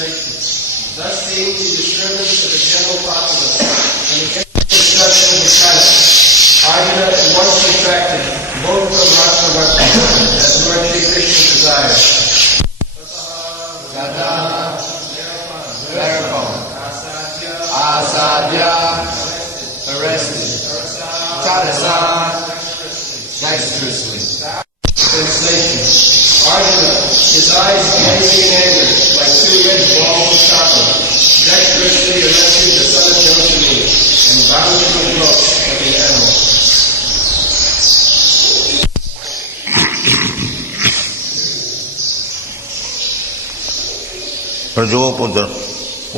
thus seeing the disturbance of the general populace and the destruction of the planet, Arjuna at once retracted both from Ratnavati as Lord Sri Krishna desired. Thereupon, Asadya arrested Tarasa dexterously. Translation. Arjuna, his eyes blazing in anger like two red balls of copper, dexterously arrested the son of Josini and bound him with ropes like an animal.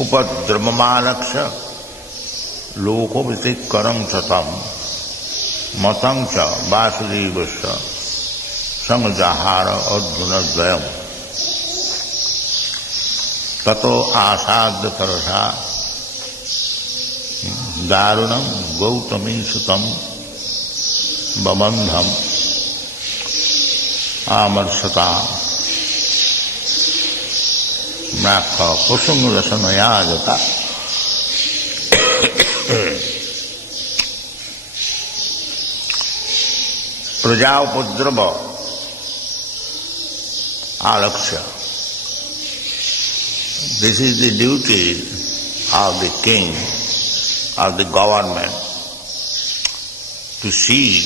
उपद्रवमालक्ष्य लोकोपतिकरं सतम मतं च वासुदेवस्य संजहार अर्जुनद्वयम् ततो आसाद्य तरसा दारुणं गौतमीसुतं बबन्धं आमर्षता म्राक्ष कुसुमरसनया जता प्रजापद्रव alakshya. This is the duty of the king, of the government, to see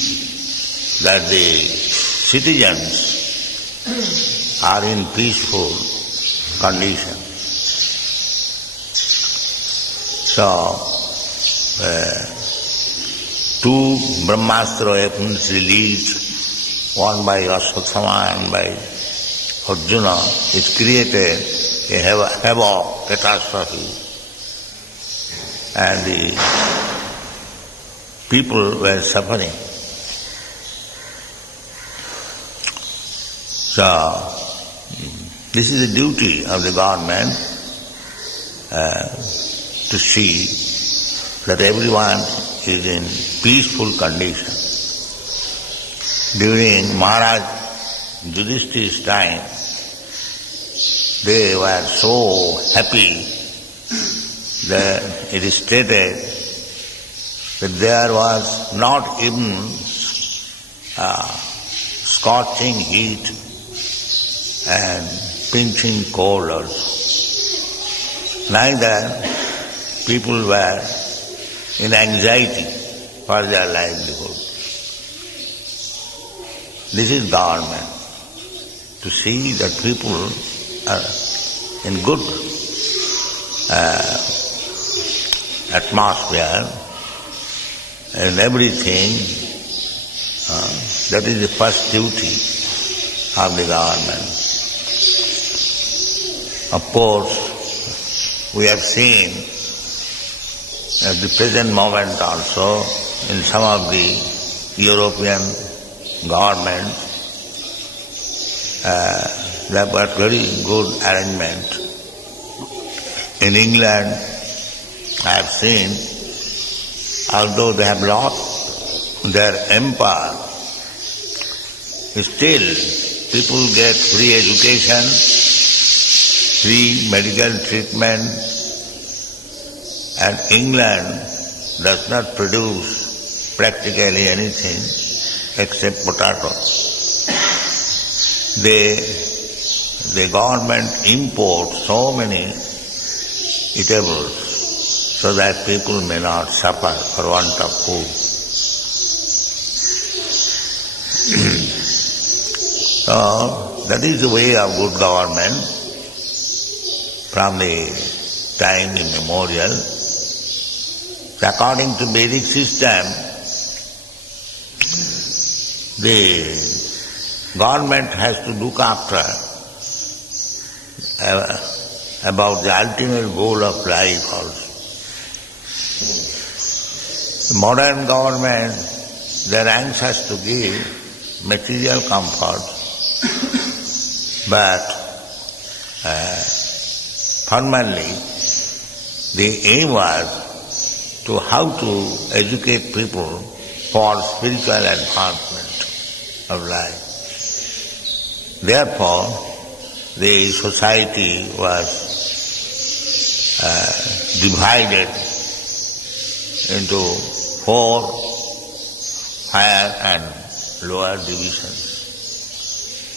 that the citizens are in peaceful condition. So, two Brahmastra weapons released, one by Ashwatthama and by Arjuna, it created a havoc, catastrophe, and the people were suffering. So, this is the duty of the government to see that everyone is in peaceful condition. During Maharaj Yudhishthira's time, they were so happy that it is stated that there was not even scorching heat and pinching cold also. Neither people were in anxiety for their livelihood. This is government, to see that people are in good atmosphere and everything. That is the first duty of the government. Of course, we have seen at the present moment also in some of the European governments, they have got very good arrangement. In England, I have seen, although they have lost their empire, still people get free education, free medical treatment, and England does not produce practically anything except potatoes. The government imports so many eatables so that people may not suffer for want of food. So that is the way of good government from the time immemorial. According to Vedic system, the government has to look after about the ultimate goal of life also. The modern government, they are anxious to give material comfort, but formerly the aim was to how to educate people for spiritual advancement of life. Therefore, the society was divided into 4 higher and lower divisions.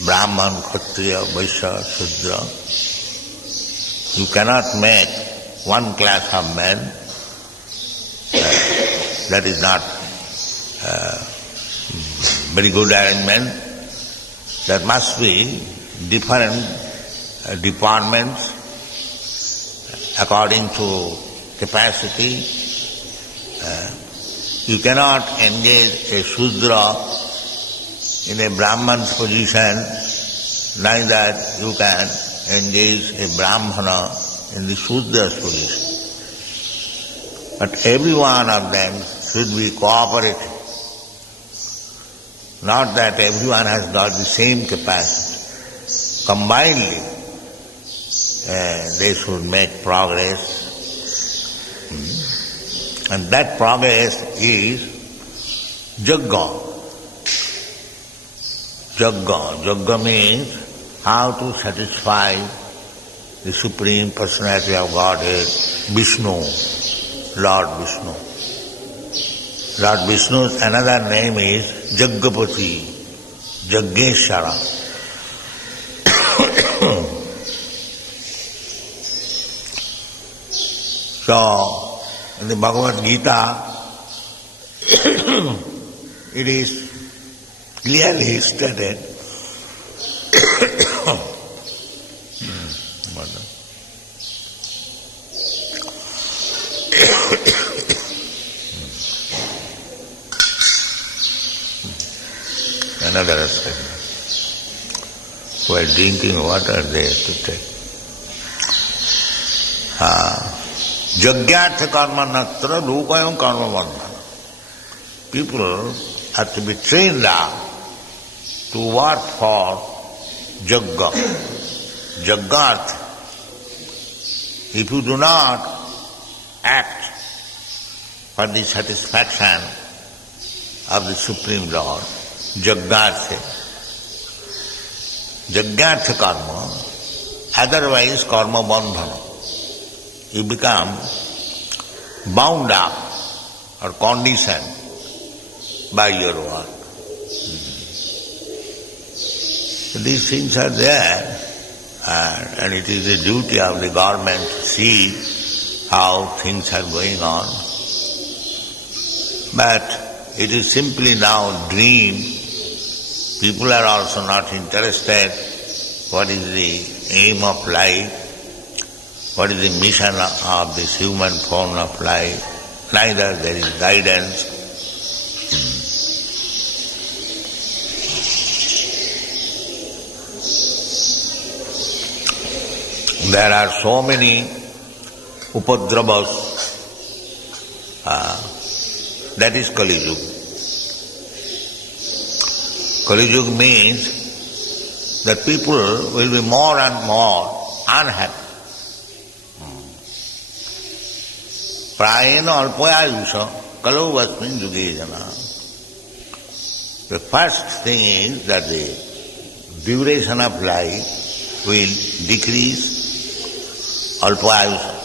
Brahman, Kshatriya, Vaishya, Shudra. You cannot make one class of men. That is not very good arrangement. There must be different departments according to capacity. You cannot engage a Shudra in a Brahman's position, neither you can engage a Brahmana in the Shudra's position. But every one of them should be cooperative. Not that everyone has got the same capacity. Combinedly, they should make progress. And that progress is Jagga. Jagga. Jagga means how to satisfy the Supreme Personality of Godhead, Vishnu, Lord Vishnu. Lord Vishnu's another name is Jaggapati, Jaggeshara. So, in the Bhagavad Gita, it is clearly stated another aspect. While drinking water, they have to take. Jagyartha karma natra lukayam karma bandhana. People have to be trained up to work for jagga. Jaggartha. If you do not act for the satisfaction of the Supreme Lord, Jaggartha. Jagyartha karma, otherwise karma bandhana. You become bound up or conditioned by your work. These things are there, and it is the duty of the government to see how things are going on. But it is simply now dream. People are also not interested. What is the aim of life? What is the mission of this human form of life? Neither there is guidance. There are so many upadravas. That is Kali Yuga. Kali Yuga means that people will be more and more unhappy. Prayena alpayayusha kalau vasmin yuge jana. The first thing is that the duration of life will decrease, alpayayusha.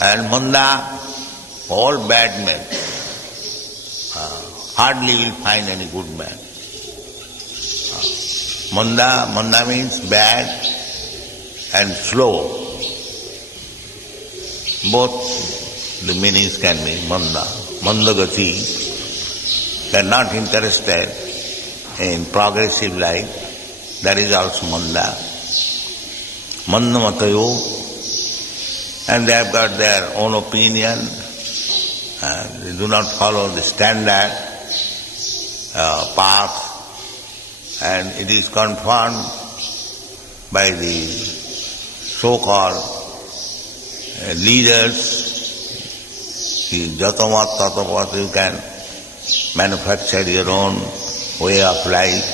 And manda, all bad men, hardly will find any good man. Manda means bad and slow. Both the meanings can be manda. Mandagati, they are not interested in progressive life. That is also manda. Mandamatayo, and they have got their own opinion. They do not follow the standard path, and it is confirmed by the so-called leaders. Jatamat tatapat, you can manufacture your own way of life.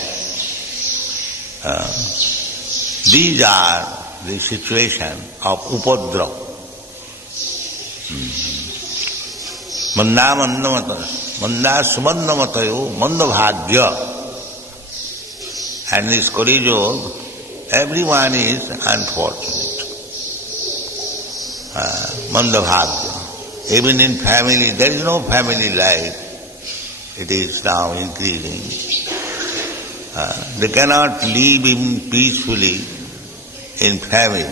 These are the situation of upadra. Manda sumandamatayo mandabhagya. And this Kali Yuga, everyone is unfortunate. mandabhagya. Even in family, there is no family life. It is now increasing. They cannot live even peacefully in family.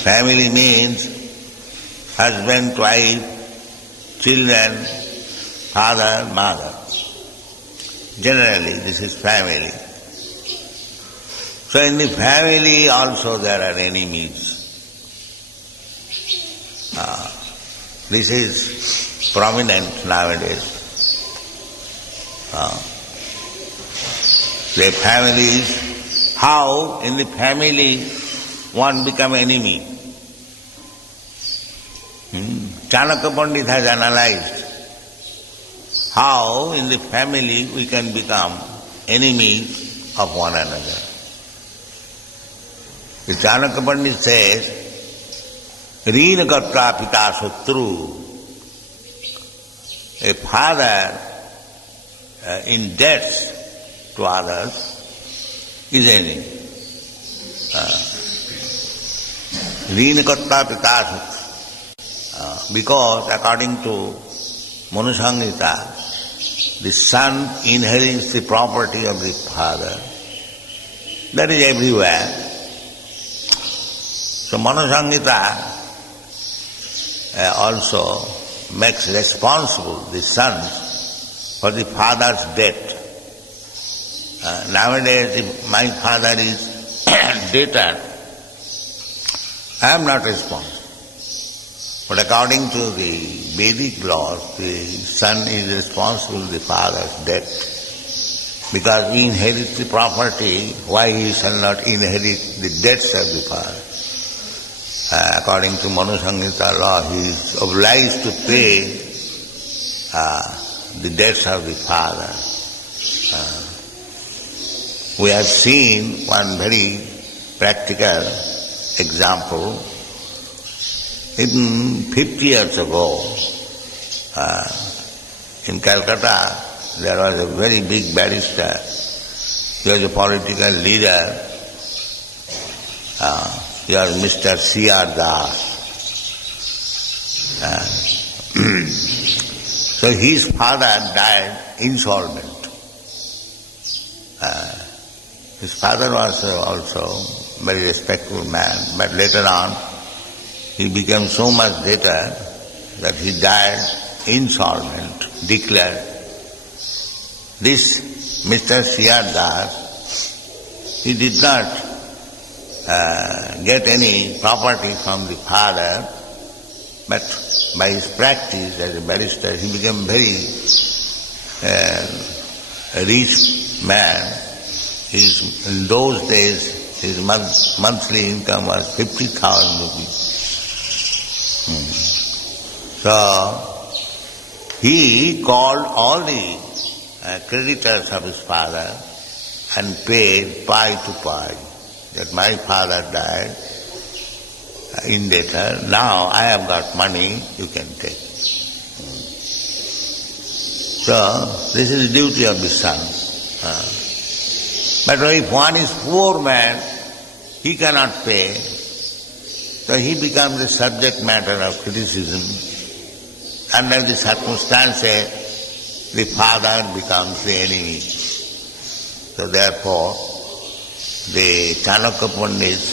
Family means husband, wife, children, father, mother. Generally, this is family. So in the family also there are enemies. This is prominent nowadays. The families, how in the family one become enemy. Chanakya Pandit has analyzed how in the family we can become enemies of one another. The Chanakya Pandit says, Rina Karta Pita Sutru. A father in debts to others is enemy. Rina Karta Pita Sutru. Because according to Manusangita, the son inherits the property of the father. That is everywhere. So Manusangita also makes responsible the sons for the father's debt. Nowadays, if my father is debtor, I am not responsible. But according to the Vedic laws, the son is responsible for the father's debt. Because he inherits the property, why he shall not inherit the debts of the father? According to Manusangita law, he is obliged to pay the debts of the father. We have seen one very practical example. Even 50 years ago, in Calcutta, there was a very big barrister. He was a political leader. He was Mr. C.R. Das. So his father died insolvent. His father was also a very respectful man, but later on he became so much debtor that he died insolvent, declared. This Mr. C.R. Das, he did not get any property from the father, but by his practice as a barrister, he became very rich man. In those days, his monthly income was 50,000 rupees. So, he called all the creditors of his father and paid pi to pi. That my father died in debtor, now I have got money, you can take. So, this is the duty of the son. But if one is poor man, he cannot pay, so he becomes the subject matter of criticism. Under the circumstances, the father becomes the enemy. So therefore, the Chanakya Pandit's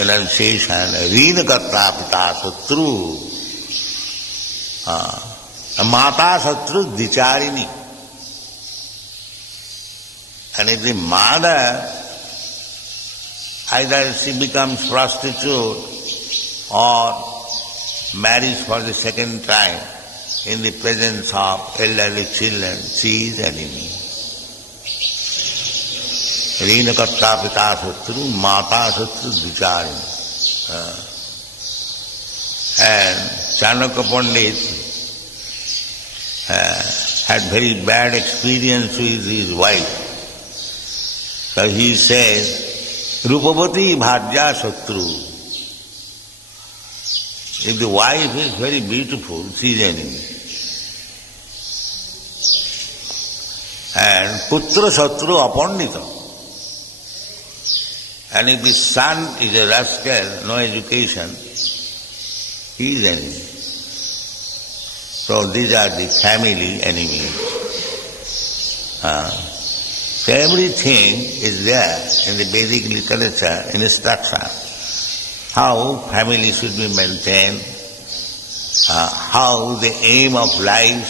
enunciation, Rina Karta Pita Satru, Mata Satru Dicharini. And if the mother, either she becomes prostitute or marries for the second time in the presence of elderly children, she is enemy. Rina Karta Pita Satru, Mata Satru Dicharini. And Chanakya Pandit had very bad experience with his wife. So he says, Rupavati Bhajya Satru. If the wife is very beautiful, she is enemy. And Putra Satru Apandita. And if the son is a rascal, no education, he is enemy. So these are the family enemies. So everything is there in the Vedic literature, instruction, how family should be maintained, how the aim of life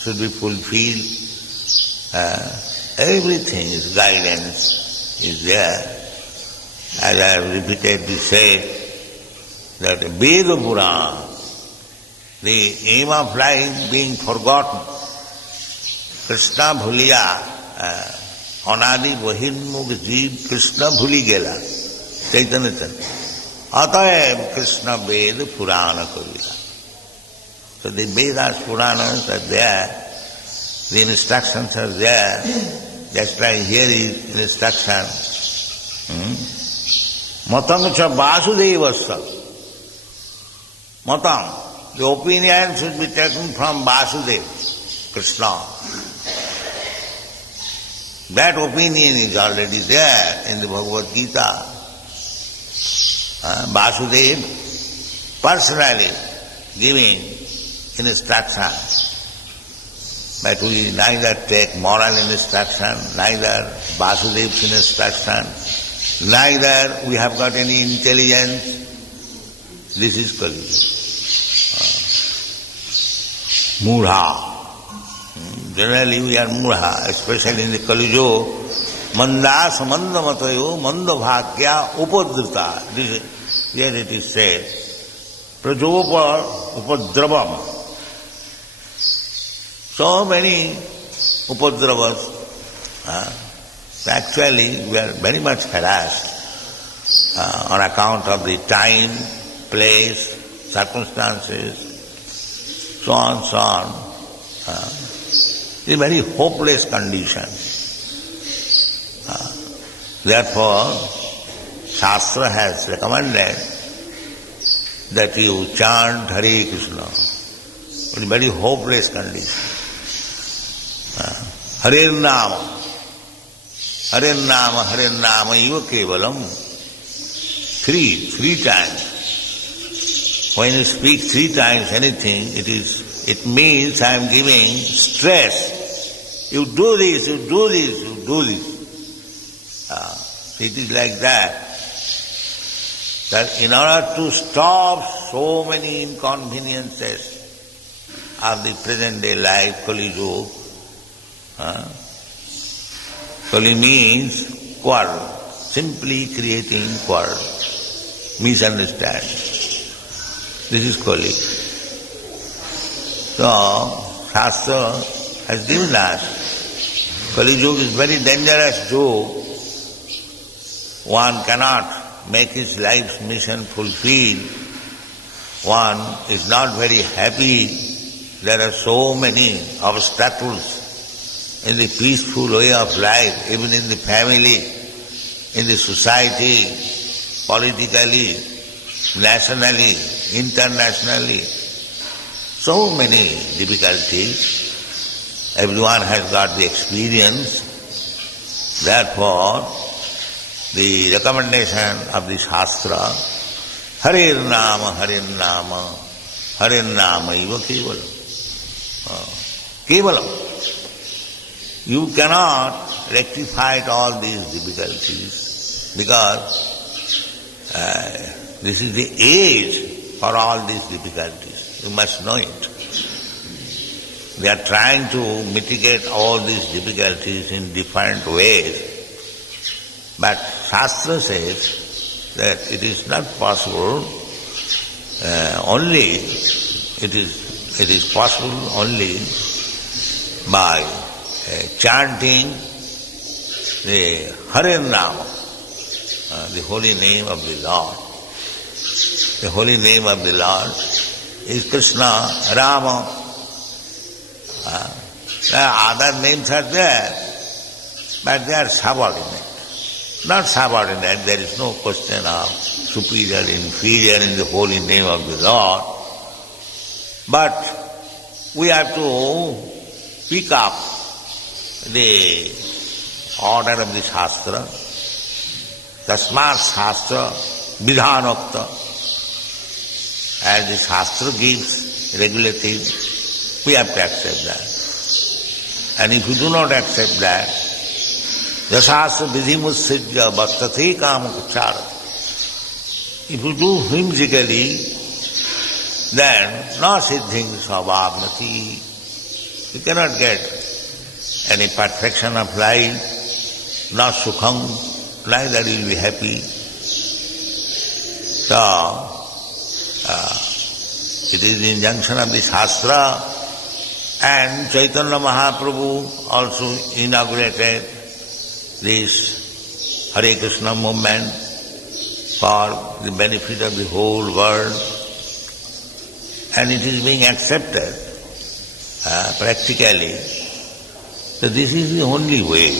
should be fulfilled. Everything is guidance is there. As I have repeatedly said, that Veda Purana, the aim of life being forgotten, Krishna bhuliya, anadi bahirmukh jeev Krishna bhuli gela, Chaitanya Chandra. Ataev Krishna Veda Purana kariya. So the Vedas, Puranas are there, the instructions are there, just like here is instruction. Matang cha Vasudevasya. Matang, the opinion should be taken from Vasudeva, Krishna. That opinion is already there in the Bhagavad Gita. Vasudeva personally giving instruction. But we neither take moral instruction, neither Vasudeva's instruction, neither we have got any intelligence. This is Kali. Mudha. Generally we are mudha, especially in the Kali Yuga. Mandas mandamatayo mandabhagya upadrita. Here it is said. Prajopa upadravam. So many upadravas. Actually, we are very much harassed on account of the time, place, circumstances, so on, so on. It's a very hopeless condition. Therefore, Shastra has recommended that you chant Hare Krishna. It's a very hopeless condition. Hare Nama. Hare Nama eva kevalam. Three times. When you speak 3 times anything, it means I am giving stress. You do this, you do this, you do this. It is like that. That in order to stop so many inconveniences of the present day life, Kali Yuga, Kali means quarrel, simply creating quarrel, misunderstanding. This is Kali. So, Shastra has given us, Kali Yuga is very dangerous Yuga. One cannot make his life's mission fulfilled. One is not very happy. There are so many obstacles in the peaceful way of life, even in the family, in the society, politically, nationally, internationally. So many difficulties. Everyone has got the experience. Therefore, the recommendation of the Shastra, Hare Nama, Hare Nama, Hare Nama eva kevalam. Kevalam. You cannot rectify all these difficulties because this is the age for all these difficulties. You must know it. We are trying to mitigate all these difficulties in different ways. But Shastra says that it is not possible, it is possible only by chanting the Hare Nama, the holy name of the Lord. The holy name of the Lord is Krishna, Rama. Other names are there, but they are subordinate. Not subordinate, there is no question of superior, inferior in the holy name of the Lord. But we have to pick up the order of the Shastra Tasmat Shastra Vidhanokta. As the Shastra gives regulative, we have to accept that. And if you do not accept that, Yasastra Vidhimussijya Bhaktati Kamakuchara. If you do whimsically, then na siddhing svabhavnati. You cannot get any perfection of life, na sukham, neither you will be happy. So, it is the injunction of the Shastra, and Chaitanya Mahaprabhu also inaugurated this Hare Krishna movement for the benefit of the whole world, and it is being accepted practically. So this is the only way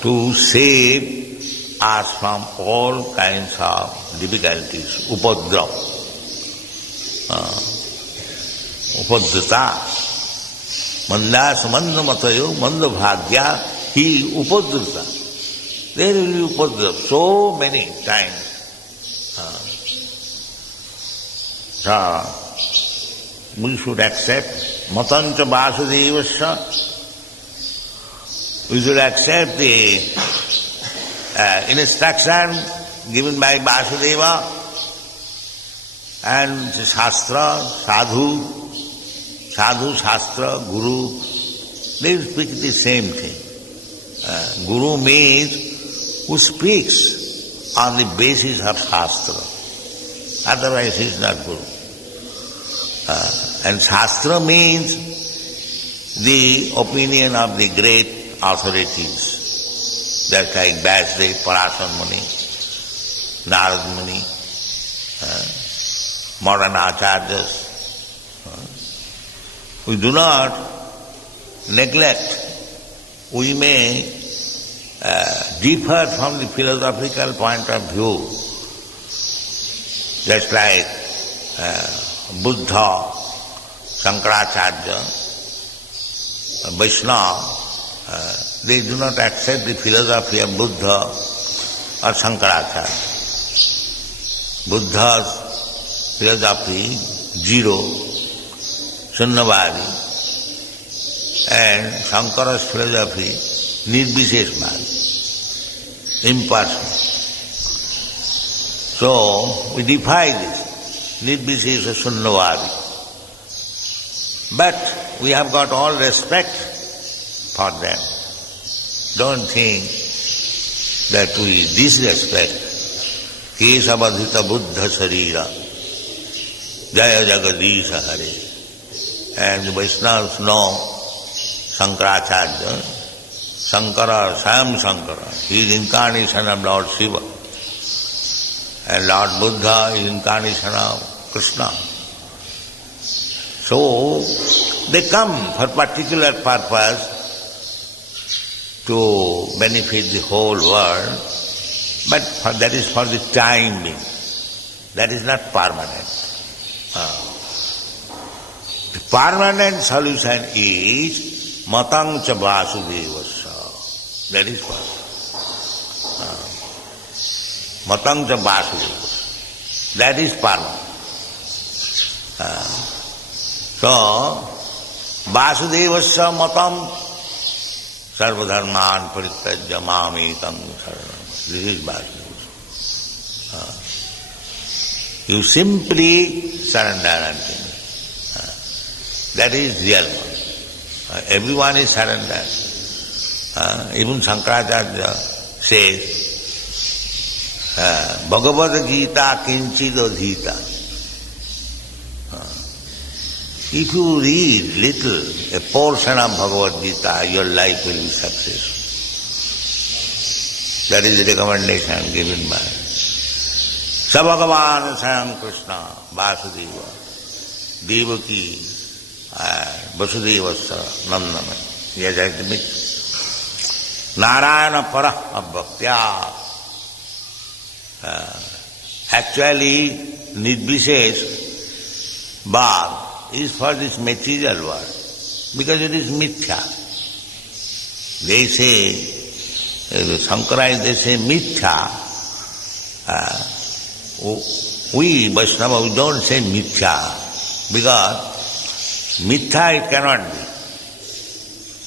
to save us from all kinds of difficulties, upadrav, upadrata, manda samanda matayo, manda bhagya, he upadrata. There will be upadrav so many times. So, we should accept matancha vasudevasya. We should accept the instruction given by Vasudeva and the Shastra, Sadhu, Shastra, Guru. They speak the same thing. Guru means who speaks on the basis of Shastra. Otherwise he is not Guru. And Shastra means the opinion of the great authorities. That's like Vyasdev, Parashar Muni, Narad Muni, modern acharyas. We do not neglect. We may differ from the philosophical point of view, just like Buddha, Shankaracharya, Vaishnava, they do not accept the philosophy of Buddha or Shankaracharya. Buddha's philosophy, zero, Sunnavadi, and Shankara's philosophy, Nirbisheshvadi, impersonal. So, we defy this, Nirbishesha Sunnavadi. But we have got all respect for them. Don't think that we disrespect Kesavadhita Buddha Sarira, Jaya Jagadisha Hare. And the Vaishnavas know Shankaracharya, Shankara, Swayam Shankara, he is incarnation of Lord Shiva. And Lord Buddha is incarnation of Krishna. So, they come for particular purpose to benefit the whole world, but that is for the time being. That is not permanent. The permanent solution is matang cha vasudevasya. That is what. Matang cha vasudevasya. That is permanent. So, vasudevasya matam sarvadharman parityajya mamekam saranam. This is vasudevasya. You simply surrender unto me. That is real one. Everyone is surrendered. Even Shankaracharya says, Bhagavad Gita kinchidodhita. If you read little, a portion of Bhagavad Gita, your life will be successful. That is the recommendation given by Sa Bhagavan Swayam Krishna, Vasudeva, Devaki, Vasudevasya, Nandana. Yes, I admit. Narayana Parah Bhaktya. Actually, Nirbishesh Bhav is for this material world, because it is mithya. They say, Shankaraj, they say mithya we Vaishnava, we don't say mithya, because mithya it cannot be.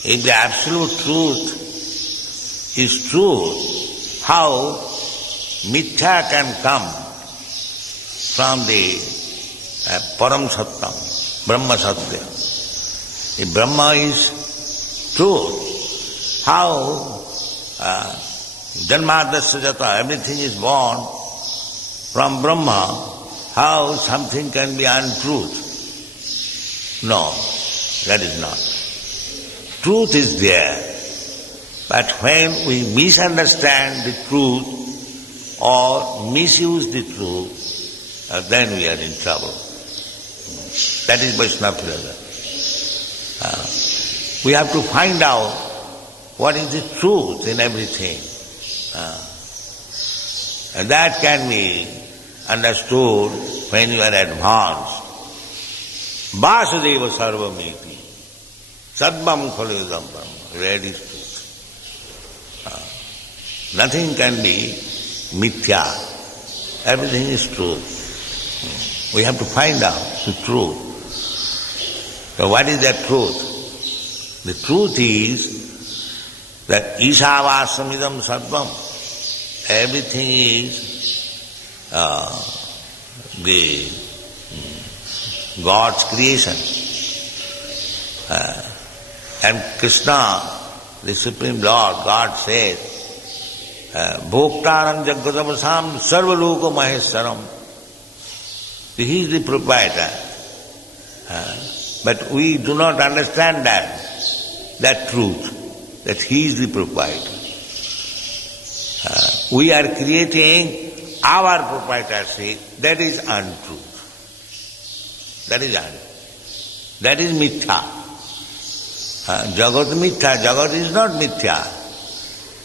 If the absolute truth is truth, how mithya can come from the Param Sattam, Brahma Satya? If Brahma is truth, how Janmadasya Jata, everything is born from Brahma, how something can be untruth? No, that is not. Truth is there, but when we misunderstand the truth or misuse the truth, then we are in trouble. That is Vaishnava philosophy. We have to find out what is the truth in everything. And that can be understood when you are advanced. Vasudeva sarvamiti, sadvam khaludam brahma, that is truth. Nothing can be mithya. Everything is truth. We have to find out the truth. So what is that truth? The truth is that Isavasamidam Sarvam, everything is the God's creation. And Krishna, the Supreme Lord, God says, Bhoktaram Jagadavasam Sarvaloka Maheswaram. He is the proprietor. But we do not understand that truth, that he is the proprietor. We are creating our proprietorship, that is untruth. That is untruth. That is mithya. Jagat mithya, Jagat is not mithya.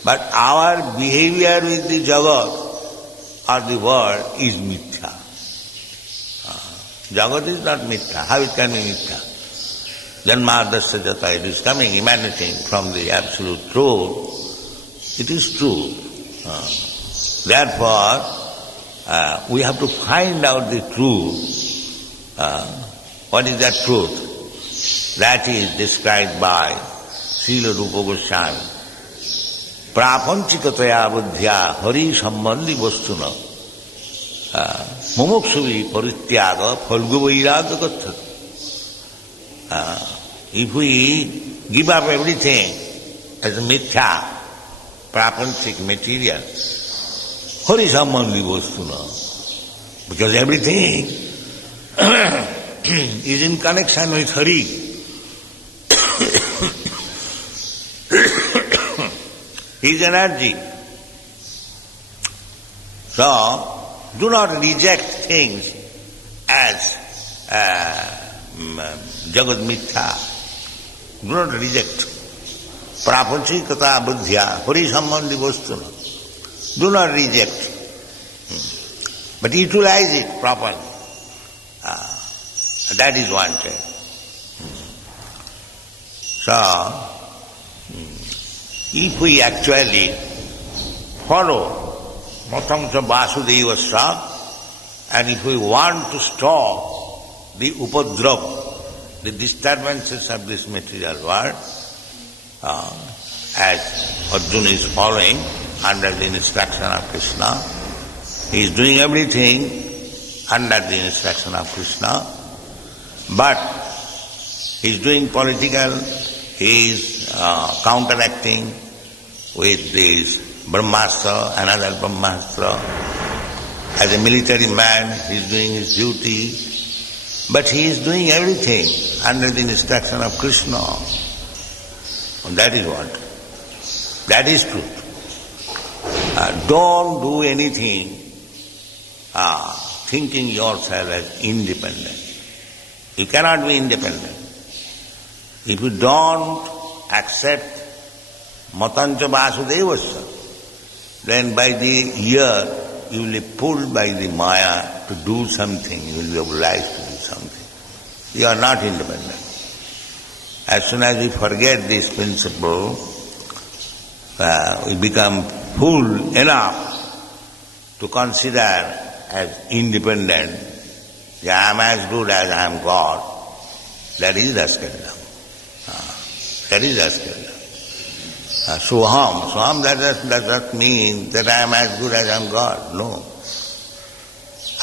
But our behavior with the Jagat or the world is mithya. Jagat is not mithya. How it can be mithya? Janmadasya Jata, it is coming, emanating from the absolute truth. It is true. Therefore, we have to find out the truth. What is that truth? That is described by Srila Rupa Goswami. Prapanchikataya buddhya hari sambandhi vastuna mumuksuvi parityaga phalgu vairagya gathat. If we give up everything as a mithya, prapanchik material, hari sambandhi vastuna, because everything is in connection with Hari. His energy. So, do not reject things as Jagat Mithya. Do not reject. Prapanchikata buddhya, Hari sambandhi vastuna. Do not reject. But utilize it properly. That is wanted. So, if we actually follow Matamsa Vasudevasya, and if we want to stop the upadrav, the disturbances of this material world, as Arjuna is following under the instruction of Krishna, he is doing everything under the instruction of Krishna, but he is doing political, he is counteracting with this Brahmastra, another Brahmastra. As a military man, he is doing his duty, but he is doing everything under the instruction of Krishna. And that is what? That is truth. Don't do anything thinking yourself as independent. You cannot be independent. If you don't accept Matancha Vasudevasya, then by the year you will be pulled by the Maya to do something, you will be obliged to do something. You are not independent. As soon as we forget this principle, we become full enough to consider as independent, I am as good as I am God, that is rascaldom. That is rascaldom. Soham does not mean that I am as good as I am God. No.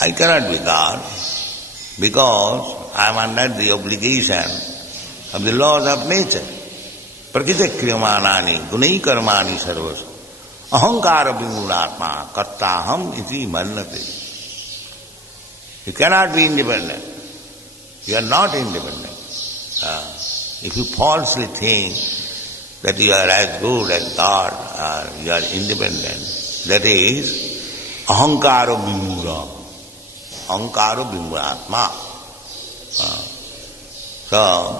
I cannot be God because I am under the obligation of the laws of nature. Prakriti kriyamanani gunai karmani sarvas ahankara vimulatma kartaham iti mannate. You cannot be independent. You are not independent. If you falsely think that you are as good as God or you are independent, that is ahankara vimura. Ahankara vimulatma. So,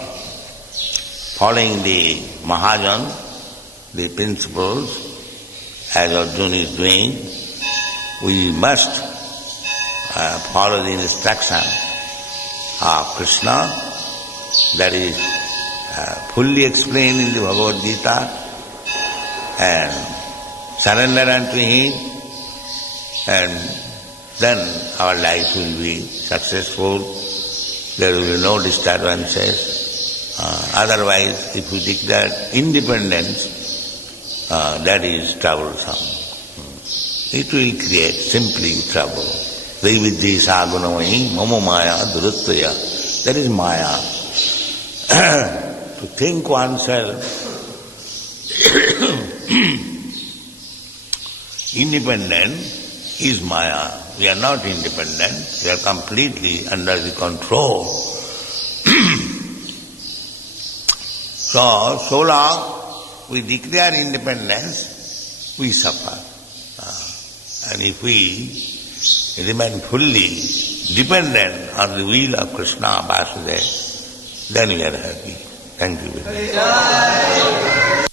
following the Mahajan, the principles, as Arjuna is doing, we must follow the instruction of Krishna, that is fully explained in the Bhagavad Gita, and surrender unto Him, and then our life will be successful. There will be no disturbances. Otherwise, if we declare independence, that is troublesome. It will create simply trouble. Daividhi sagunamahi mama maya duruttaya. That is maya. To think oneself independent is maya. We are not independent. We are completely under the control. So long we declare independence, we suffer. And if we remain fully dependent on the will of Krishna Vasudeva, then we are happy. Thank you very much.